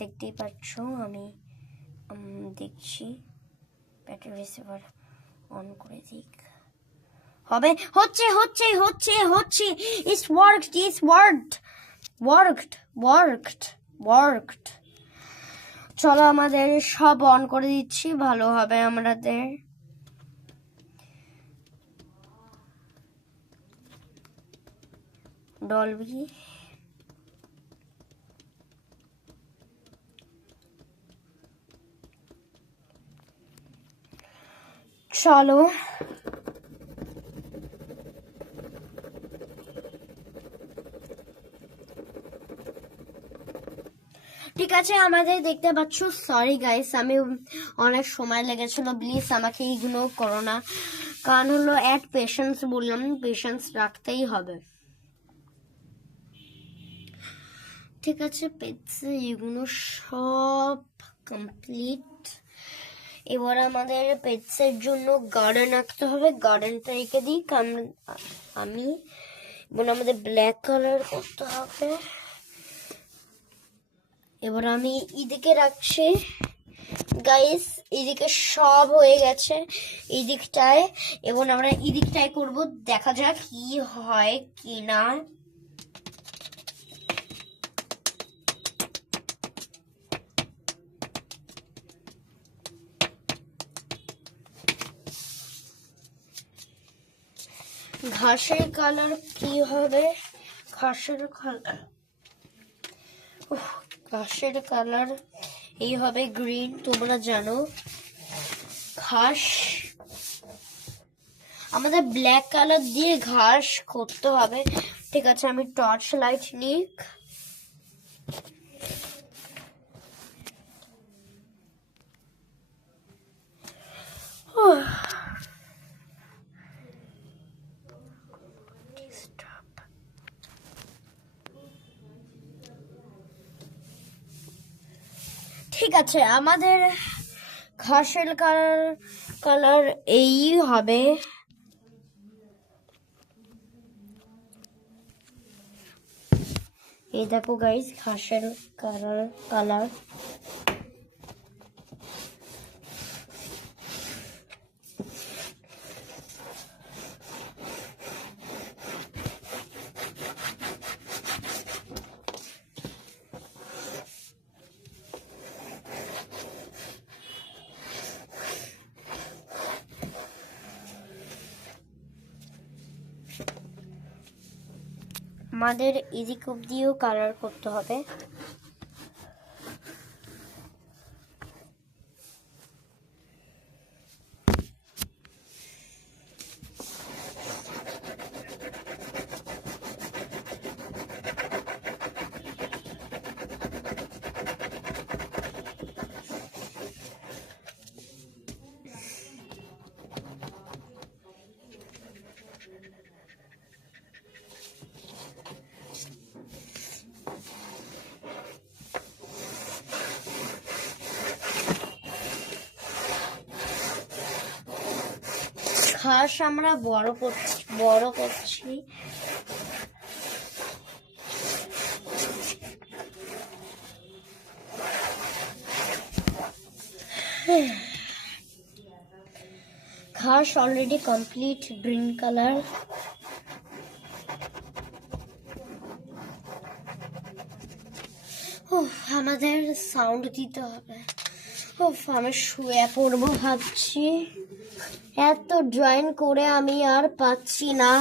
দেখতেই পাচ্ছ আমি দেখছি ব্যাটারি রিসিভার অন করে দিক হবে হচ্ছে হচ্ছে হচ্ছে হচ্ছে ইটস ওয়ার্কড চলো আমাদের সব অন করে দিচ্ছি ভালো হবে আমাদের ডলবি চলো ঠিক আছে আমাদের দেখতে পাচ্ছ সরি গাইস আমি অনেক সময় লেগেছিল প্লিজ আমাকে ইগনোর করো না কারণ হলো অ্যাট পেশেন্স বললাম পেশেন্স রাখতেই হবে ঠিক আছে পেজে এগুলো সব কমপ্লিট এবার আমাদের পেটসের জন্য গার্ডেন আঁকতে হবে গার্ডেনটা এঁকে দিই আমি এবং আমাদের ব্ল্যাক কালার করতে হবে এবার আমি এদিকে রাখছি গাইস এদিকে সব হয়ে গেছে এই দিকটায় এবং আমরা এই দিকটায় করব দেখা যাক কি হয় কি না ঘাসের কালার কি হবে ঘাসের কালার এই হবে গ্রিন তোমরা জানো ঘাস আমাদের ব্ল্যাক কালার দিয়ে ঘাস করতে হবে ঠিক আছে আমি টর্চ লাইট নিই ঠিক আছে আমাদের ঘাসের কালার এই হবে এই দেখো গাইস ঘাসের কালার আমাদের এদিক অব্দিও কালার করতে হবে ঘাস আমরা বড় করছি ঘাস অলরেডি কমপ্লিট গ্রিন কালার আমাদের সাউন্ড দিতে হবে আমি শুয়ে পড়বো ভাবছি এত ড্রয়িং করে আমি আর পাচ্ছি না